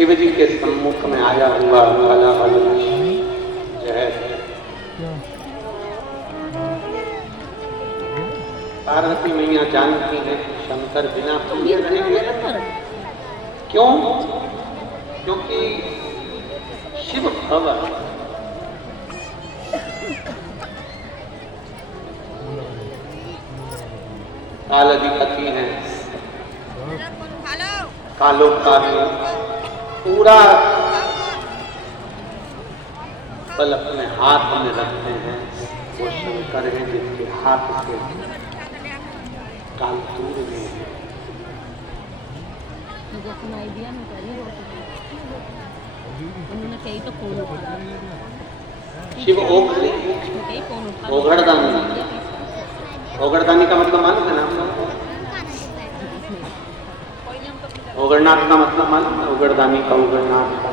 शिव जी के सम्मुख में आया हुआ काला बल जहर पार्वती मैया जानती है शंकर बिना प्रिय रहेंगे। क्यों? क्योंकि शिव भव कालाधिपति हैं, कालों का पूरा बल अपने हाथ में रखते हैं। वो शंकर है जिसके हाथ से काल दूर में है। शिव ओघड़दानी, ओघड़दानी का मतलब मालूम है ना? ओघड़नाथ का मतलब मालूम है? ओघड़दानी का, ओघड़नाथ का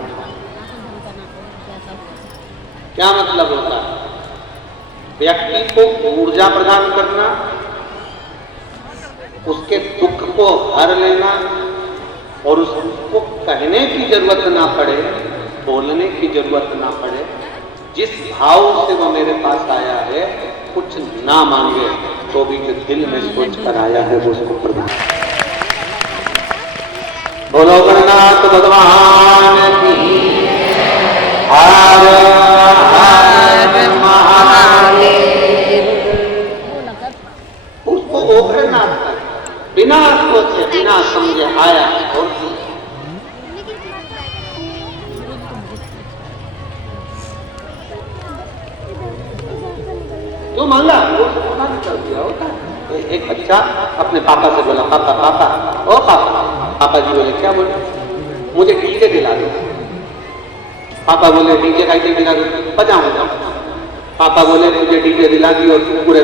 क्या मतलब होता है? व्यक्ति को ऊर्जा प्रदान करना, उसके दुख को हर लेना और उसको कहने की जरूरत ना पड़े, बोलने की जरूरत ना पड़े। जिस भाव से वो मेरे पास आया है, कुछ ना मांगे तो भी जो दिल में सोच कर आया है वो उसको प्रदान। बोलो गणनाथ भगवान की हर हर महादेव। उसको ओघड़नाथ बिना सोचे बिना समझे आया और जो मांगा वो प्रदान कर दिया होता है। एक बच्चा अपने पापा से बोला, पापा पापा ओ पापा। पापा जी बोले क्या बोले? मुझे डीजे दिला दो। पापा बोले डीजे का दिला दो, बजाऊंगा। पापा बोले मुझे डीजे दिला दी और पूरे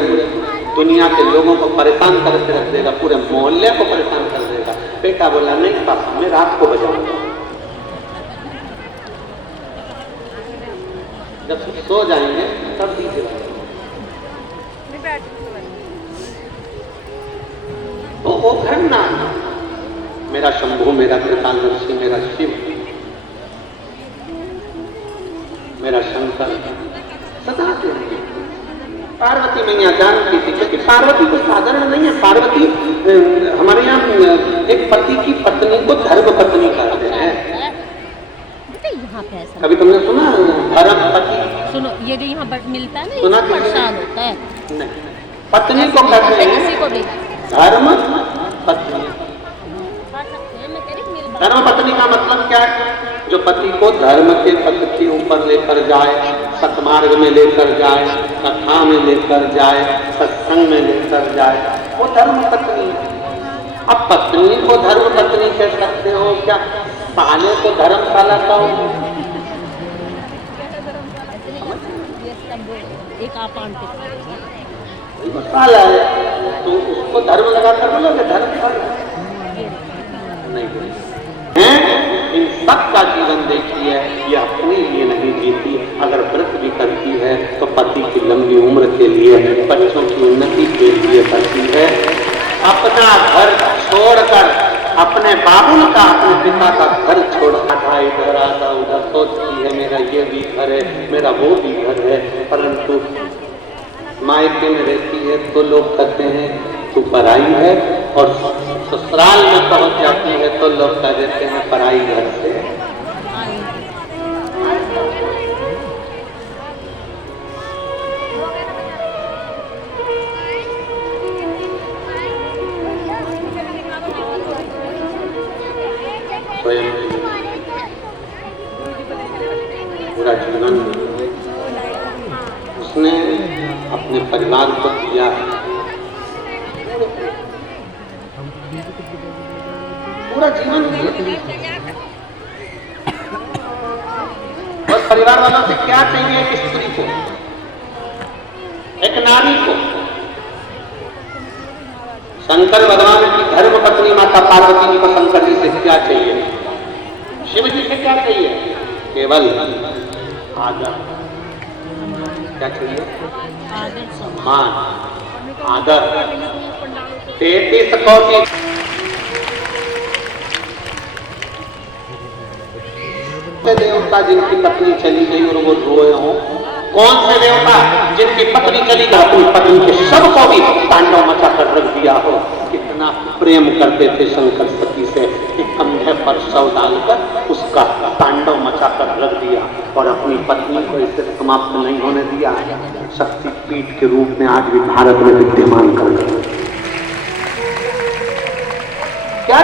दुनिया के लोगों को परेशान करके रख देगा, पूरे मोहल्ले को परेशान कर देगा। बेटा बोला नहीं पापा, मैं रात को बजाऊंगा। जब सो जाएंगे तब डीजे वो घटना। मेरा शंभू, मेरा कृपालदर्शी, मेरा शिव, मेरा शंकर सदा देंगे। पार्वती मैया जानती थी, क्योंकि पार्वती को साधारण नहीं है। पार्वती हमारे यहाँ एक पति की पत्नी को धर्म पत्नी कहते हैं। कभी तुमने सुना धर्म पति? सुनो, ये जो यहाँ मिलता है ना, सुना प्रसाद होता है। नहीं, पत्नी को कहते हैं धर्म पत्नी। धर्म पत्नी का मतलब क्या है? जो पति को धर्म के पथ के ऊपर लेकर जाए, सतमार्ग में लेकर जाए, कथा में लेकर जाए, सत्संग में लेकर जाए, वो धर्म पत्नी है। अब पत्नी को धर्म पत्नी कह सकते हो क्या? पाले को धर्मशाला कहो। एक मसाला है तो उसको धर्म लगाकर बोलोगे धर्मशाला? नहीं बोले। इन सब का जीवन देखिए, ये अपने लिए नहीं जीती। अगर व्रत भी करती है तो पति की लंबी उम्र के लिए, बच्चों की उन्नति के लिए करती है। अपना घर छोड़कर, अपने बाबुल का, अपने पिता का घर छोड़ आता, इधर आता उधर सोचती है मेरा ये भी घर है, मेरा वो भी घर है। परंतु मायके में रहती है तो लोग कहते हैं तू पराई है, और ससुराल में पहुंच जाती है तो लोग कह देते हैं पराई घर से। स्वयं पूरा जीवन उसने अपने परिवार को दिया। पूरा जीवन बस परिवार वालों से क्या चाहिए? एक स्त्री को, एक नारी को। शंकर भगवान की धर्म पत्नी माता पार्वती जी को शंकर जी से क्या चाहिए? शिव जी से क्या चाहिए? केवल आदर। क्या चाहिए? सम्मान, आदर। 33 कोटि से देवता जिनकी पत्नी चली गई और वो रोए हों? कौन से देवता जिनकी पत्नी चली गई अपनी पत्नी के शव को भी तांडव मचा कर रख दिया हो? कितना प्रेम करते थे शंकर सती से कि कंधे पर शव डालकर उसका तांडव मचा कर रख दिया और अपनी पत्नी को इससे समाप्त नहीं होने दिया। शक्तिपीठ के रूप में आज भी भारत में विद्यमान कर गए। क्या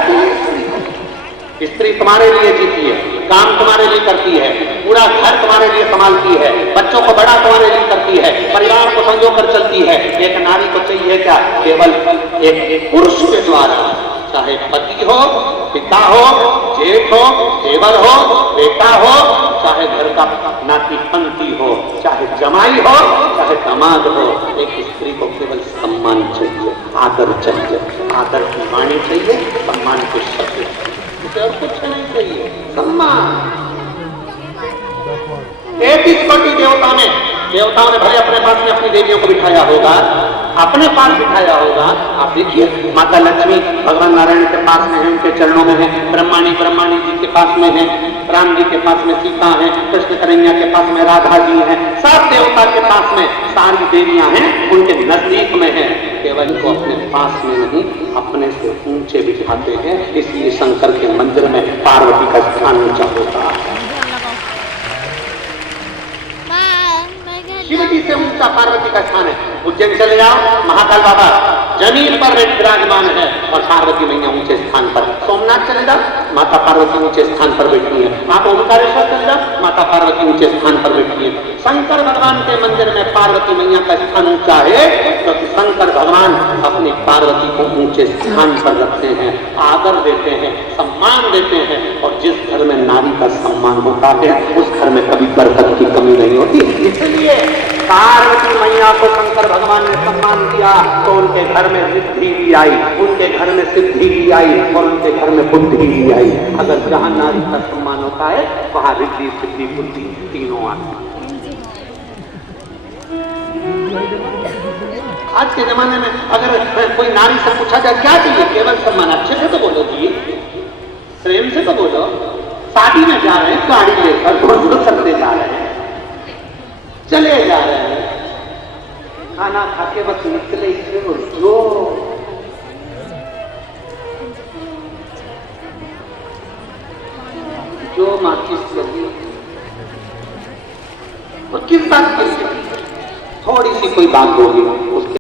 स्त्री तुम्हारे लिए जीती है, काम तुम्हारे लिए करती है, पूरा घर तुम्हारे लिए संभालती है, बच्चों को बड़ा तुम्हारे लिए करती है, परिवार को संजो कर चलती है। एक नारी को चाहिए क्या? केवल एक पुरुष के द्वारा, चाहे पति हो, पिता हो, जेठ हो, देवर हो, बेटा हो, चाहे घर का नाती पंथी हो, चाहे जमाई हो, चाहे दामाद हो, एक स्त्री को केवल सम्मान चाहिए, आदर चाहिए, आदर की वाणी चाहिए, सम्मान के शब्द, और कुछ नहीं चाहिए, सम्मान। 33 कोटि देवताओं ने भले अपने पास में अपनी देवियों को बिठाया होगा, अपने पास बिठाया होगा। आप देखिए माता लक्ष्मी भगवान नारायण के पास में है, उनके चरणों में है, ब्रह्माणी जी के पास में है, राम जी के पास में सीता है, कृष्ण कन्हैया के पास में राधा जी है, सब देवता के पास में सारी देवियां हैं, उनके नजदीक में है, केवल को अपने पास में नहीं अपने से ऊंचे बिठाते हैं। इसलिए शंकर के मंदिर में पार्वती का स्थान ऊंचा होता है। शिव जी से ऊंचा पार्वती का स्थान है। उज्जैन चले जाओ, महाकाल बाबा जमीन पर विराजमान है और पार्वती मैया ऊंचे स्थान पर। सोमनाथ चले जाओ, माता पार्वती ऊंचे स्थान पर बैठी है। आप ओमकारेश्वर चले जाओ, माता पार्वती ऊंचे स्थान पर बैठी है। शंकर भगवान के मंदिर में पार्वती मैया का स्थान ऊंचा है क्योंकि शंकर भगवान अपनी पार्वती को ऊंचे स्थान पर रखते हैं, आदर देते हैं, सम्मान देते हैं। और जिस घर में नारी का सम्मान होता है उस घर में कभी बरकत की कमी नहीं होती। इसलिए पार्वती मैया को शंकर भगवान ने सम्मान दिया तो उनके घर में रिद्धि भी आई, उनके घर में सिद्धि भी आई और उनके घर में बुद्धि भी आई। अगर जहां नारी का सम्मान होता है वहां रिद्धि, सिद्धि, बुद्धि तीनों आती है। आज के जमाने में अगर कोई नारी से पूछा जाए क्या चाहिए, केवल सम्मान। अच्छे से तो बोलो जी, प्रेम से तो बोलो। शादी में जा रहे हैं, गाड़ी लेकर घुस सकते जा रहे हैं, चले जा रहे हैं, खाना खा के बस निकले इसलिए जो माचिस लगी और किस बात की थोड़ी सी कोई बात होगी उसके